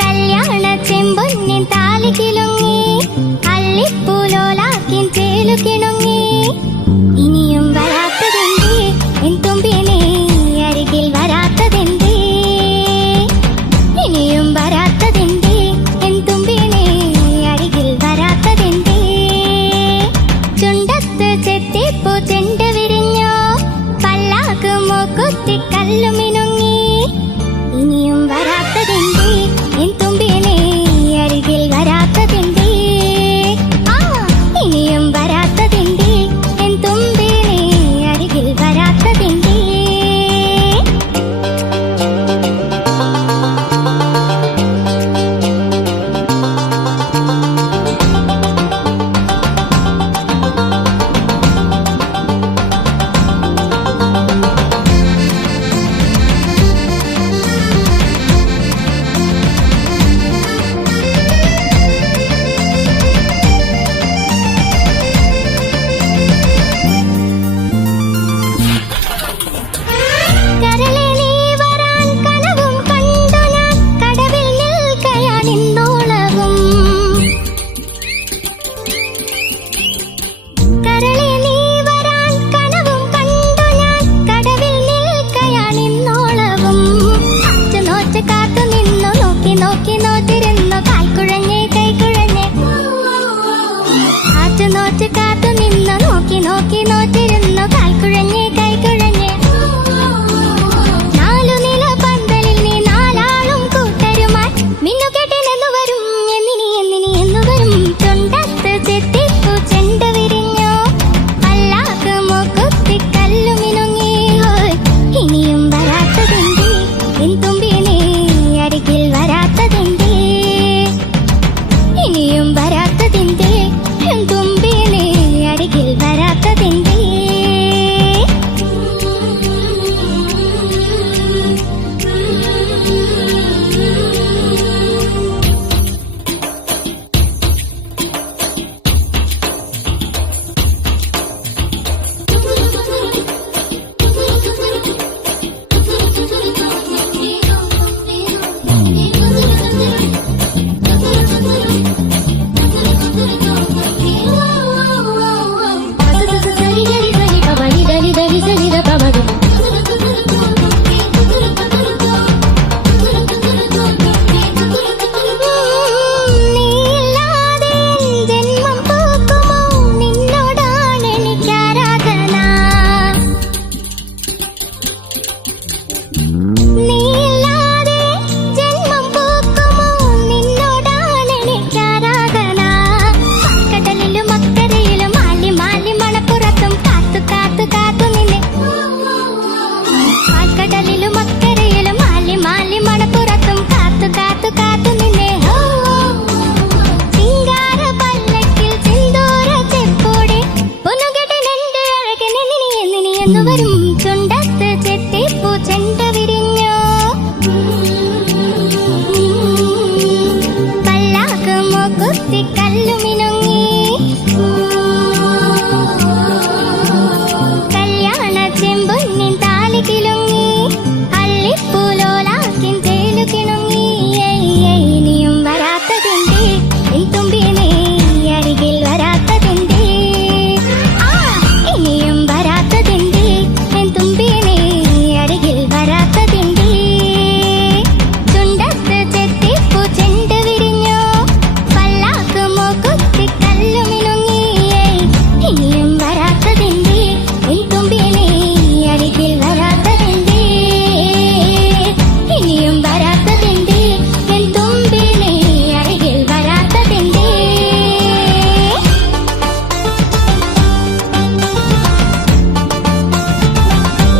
കല്യാണ ചെമ്പൊന്നി താലി കിളുങ്ങി അല്ലിപ്പൂലോലാക്കിൻ ചേലു കിണുങ്ങി എന്ന് വരും